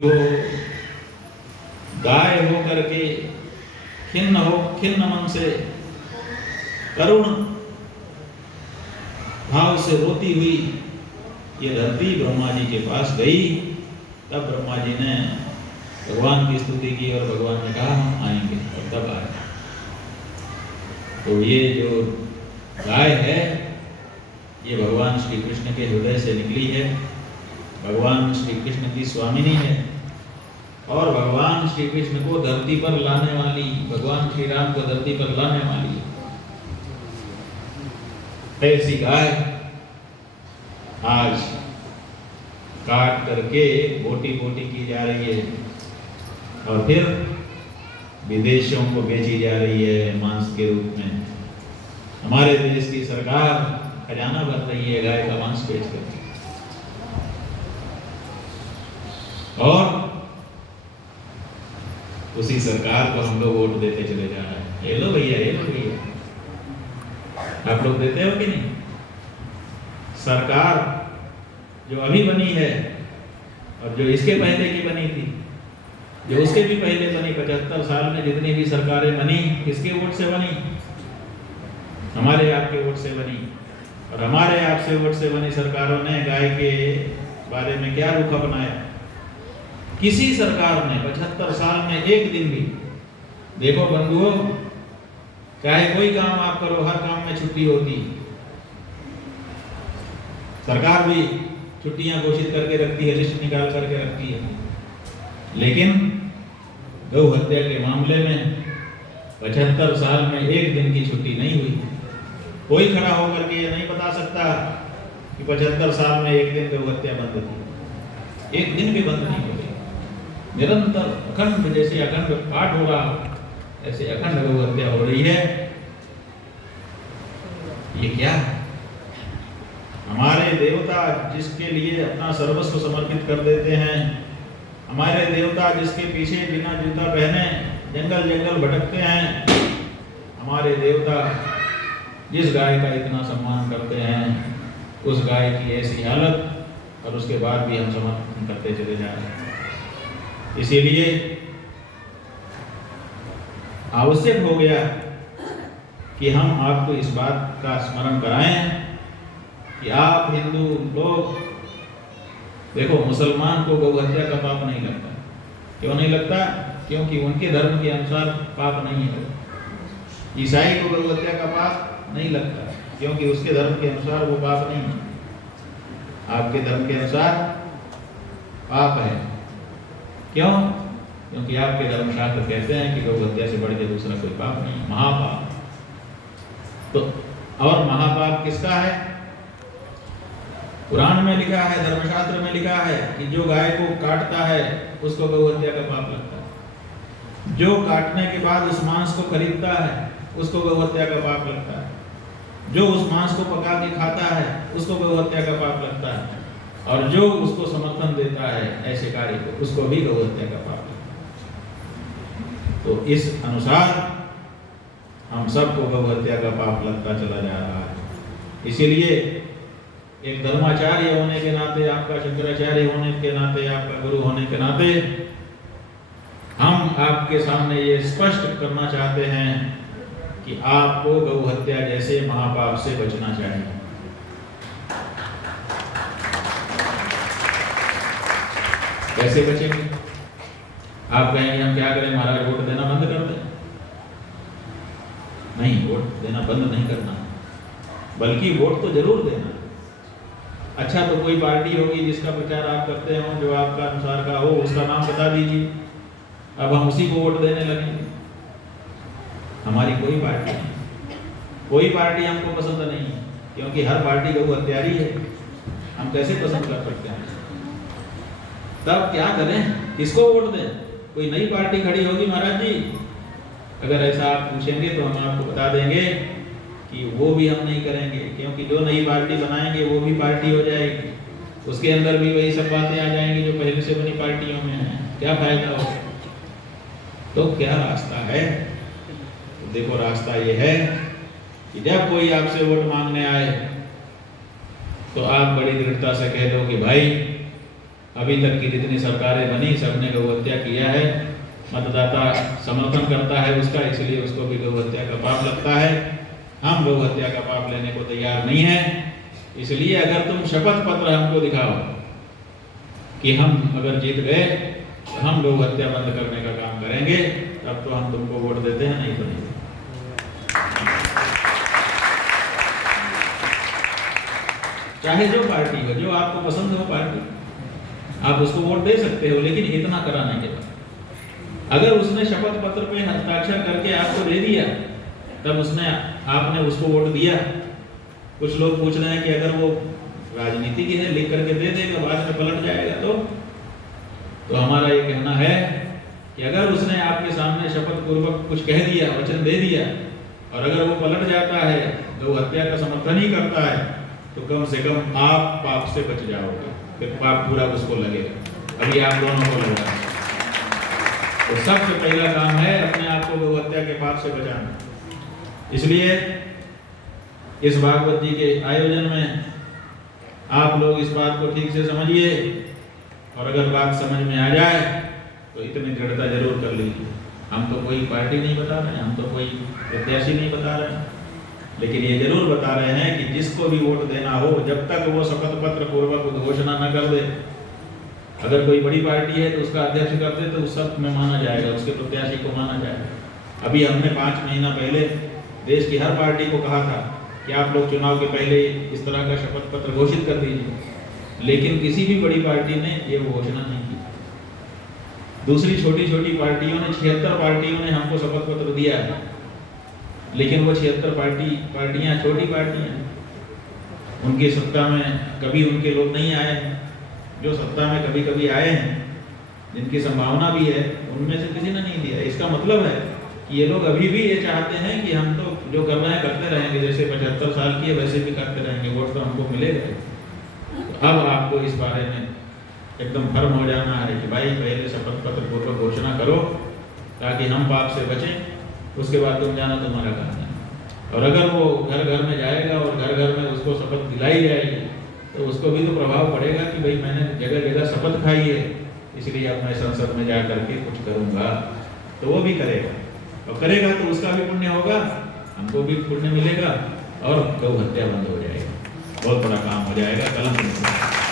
वो गाय हो करके खिन्न मन से करुण भाव से रोती हुई ये धरती ब्रह्मा जी के पास गई। तब ब्रह्मा जी ने भगवान की स्तुति की और भगवान ने कहा हम आएंगे, और तब आए। तो ये जो गाय है ये भगवान श्री कृष्ण के हृदय से निकली है, भगवान श्री कृष्ण की स्वामिनी है और भगवान श्री कृष्ण को धरती पर लाने वाली, भगवान श्री राम को धरती पर लाने वाली ऐसी गाय आज काट करके बोटी बोटी की जा रही है और फिर विदेशों को बेची जा रही है मांस के रूप में। हमारे देश की सरकार खजाना भर रही है गाय का मांस बेच करके, और उसी सरकार को हम लोग वोट देते चले जा रहे हैं। ये लो भैया, ये लो भैया। आप लोग देते हो कि नहीं? सरकार जो अभी बनी है और जो इसके पहले की बनी थी, जो उसके भी पहले बनी, 75 साल में जितनी भी सरकारें बनी, किसके वोट से बनी? हमारे आपके वोट से बनी। और हमारे आपसे वोट से बनी सरकारों ने गाय के बारे में क्या रुख अपनाया? किसी सरकार ने 75 साल में एक दिन भी, देखो बंधुओं, चाहे कोई काम आप करो, हर काम में छुट्टी होती, सरकार भी छुट्टियां घोषित करके रखती है, लिस्ट निकाल करके रखती है, लेकिन गौ हत्या के मामले में 75 साल में एक दिन की छुट्टी नहीं हुई। कोई खड़ा होकर के ये नहीं बता सकता कि 75 साल में एक दिन गौ हत्या बंद थी। एक दिन भी बंद नहीं हुई, निरंतर अखंड, जैसे अखंड पाठ हो रहा ऐसे अखंड गौ हत्या हो रही है। ये क्या है? हमारे देवता जिसके लिए अपना सर्वस्व समर्पित कर देते हैं, हमारे देवता जिसके पीछे बिना जूता पहने जंगल जंगल भटकते हैं, हमारे देवता जिस गाय का इतना सम्मान करते हैं, उस गाय की ऐसी हालत, और उसके बाद भी हम समर्थन करते चले जा रहे हैं। इसीलिए आवश्यक हो गया कि हम आपको इस बात का स्मरण कराएं कि आप हिंदू लोग देखो, मुसलमान को गौ हत्या का पाप नहीं लगता। क्यों नहीं लगता? क्योंकि उनके धर्म के अनुसार पाप नहीं है। ईसाई को गौ हत्या का पाप नहीं लगता क्योंकि उसके धर्म के अनुसार वो पाप नहीं है। आपके धर्म के अनुसार पाप है। क्यों? क्योंकि आपके धर्मशास्त्र कहते हैं कि गौ हत्या से बढ़ के दूसरा कोई पाप नहीं, महापाप। तो और महापाप किसका है? पुराण में लिखा है, धर्मशास्त्र में लिखा है कि जो गाय को काटता है उसको गौ हत्या का पाप लगता है। जो काटने के बाद उस मांस को खरीदता है उसको गौ हत्या का पाप लगता है। जो उस मांस को पका के खाता है उसको गौ हत्या का पाप लगता है। और जो उसको समर्थन देता है ऐसे कार्य को, उसको भी गौ हत्या का पाप लगता है। तो इस अनुसार हम सबको गौ हत्या का पाप लगता चला जा रहा है। इसीलिए एक धर्माचार्य होने के नाते, आपका शंकराचार्य होने के नाते, आपका गुरु होने के नाते, हम आपके सामने ये स्पष्ट करना चाहते हैं कि आपको गौ हत्या जैसे महापाप से बचना चाहिए। कैसे बचेंगे? आप कहेंगे हम क्या करें महाराज, वोट देना बंद कर दें? नहीं, वोट देना बंद नहीं करना, बल्कि वोट तो जरूर देना। अच्छा, तो कोई पार्टी होगी जिसका प्रचार आप करते हो, जो आपका अनुसार का हो, उसका नाम बता दीजिए, अब हम उसी को वोट देने लगेंगे। हमारी कोई पार्टी नहीं, कोई पार्टी हमको पसंद नहीं है, क्योंकि हर पार्टी गौ हत्यारी है। हम कैसे पसंद कर सकते हैं? तब क्या करें? किसको वोट दें? कोई नई पार्टी खड़ी होगी महाराज जी, अगर ऐसा आप पूछेंगे तो हम आपको बता देंगे कि वो भी हम नहीं करेंगे, क्योंकि जो नई पार्टी बनाएंगे वो भी पार्टी हो जाएगी, उसके अंदर भी वही सब बातें आ जाएंगी जो पहले से बनी पार्टियों में है। क्या फायदा हो? तो क्या रास्ता है? तो देखो, रास्ता ये है कि जब कोई आपसे वोट मांगने आए तो आप बड़ी दृढ़ता से कह दो कि भाई अभी तक की जितनी सरकारें बनी सबने गौ हत्या किया है। मतदाता समर्थन करता है उसका, इसलिए उसको भी गौ हत्या का पाप लगता है। हम गौ हत्या का पाप लेने को तैयार नहीं है। इसलिए अगर तुम शपथ पत्र हमको दिखाओ कि हम अगर जीत गए तो हम गौ हत्या बंद करने का काम करेंगे, तब तो हम तुमको वोट देते हैं, नहीं तो नहीं। चाहे जो पार्टी हो, जो आपको पसंद हो पार्टी, आप उसको वोट दे सकते हो, लेकिन इतना कराने के बाद अगर उसने शपथ पत्र पे हस्ताक्षर करके आपको दे दिया, तब आपने उसको वोट दिया। कुछ लोग पूछ रहे हैं कि अगर वो राजनीति की है, लिख करके दे देगा, बाद में पलट जाएगा, तो हमारा ये कहना है कि अगर उसने आपके सामने शपथ पूर्वक कुछ कह दिया, वचन दे दिया, और अगर वो पलट जाता है, गौ हत्या का समर्थन ही करता है, तो कम से कम आप पाप से बच जाओगे। फिर पाप पूरा उसको लगेगा, अभी आप दोनों को लग रहा है। तो सबसे पहला काम है अपने आप को गौ हत्या के पाप से बचाना। इसलिए इस भागवत जी के आयोजन में आप लोग इस बात को ठीक से समझिए, और अगर बात समझ में आ जाए तो इतनी दृढ़ता जरूर कर लीजिए। हम तो कोई पार्टी नहीं बता रहे हैं, हम तो कोई प्रत्याशी नहीं बता रहे हैं, लेकिन ये जरूर बता रहे हैं कि जिसको भी वोट देना हो, जब तक वो शपथ पत्र पूर्वक उद्घोषणा न कर दे, अगर कोई बड़ी पार्टी है तो उसका अध्यक्ष कर दे तो उस सब में माना जाएगा, उसके प्रत्याशी को माना जाएगा। अभी हमने 5 महीना पहले देश की हर पार्टी को कहा था कि आप लोग चुनाव के पहले इस तरह का शपथ पत्र घोषित कर दीजिए, लेकिन किसी भी बड़ी पार्टी ने ये घोषणा नहीं की। दूसरी छोटी छोटी पार्टियों ने, 76 पार्टियों ने हमको शपथ पत्र दिया है, लेकिन वो 76 पार्टियां छोटी पार्टियां, उनकी सत्ता में कभी उनके लोग नहीं आए हैं। जो सत्ता में कभी कभी आए हैं, जिनकी संभावना भी है, उनमें से किसी ने नहीं दिया। इसका मतलब है कि ये लोग अभी भी ये चाहते हैं कि हम तो जो कर रहे हैं करते रहेंगे, जैसे 75 साल की है वैसे भी करते रहेंगे, वोट तो हमको मिलेगा। तो अब आपको इस बारे में एकदम फर्म हो जाना है कि भाई पहले शपथ पत्र पूर्वक घोषणा करो ताकि हम पाप से बचें, उसके बाद तुम जाना तुम्हारा काम है। और अगर वो घर घर में जाएगा और घर घर में उसको शपथ दिलाई जाएगी, तो उसको भी तो प्रभाव पड़ेगा कि भाई मैंने जगह जगह शपथ खाई है, इसलिए अब मैं संसद में जा करके कुछ करूँगा, तो वो भी करेगा, और करेगा तो उसका भी पुण्य होगा, हमको भी पुण्य मिलेगा, और गौ हत्या बंद हो जाएगा। बहुत बड़ा काम हो जाएगा, कलंक नहीं होगा।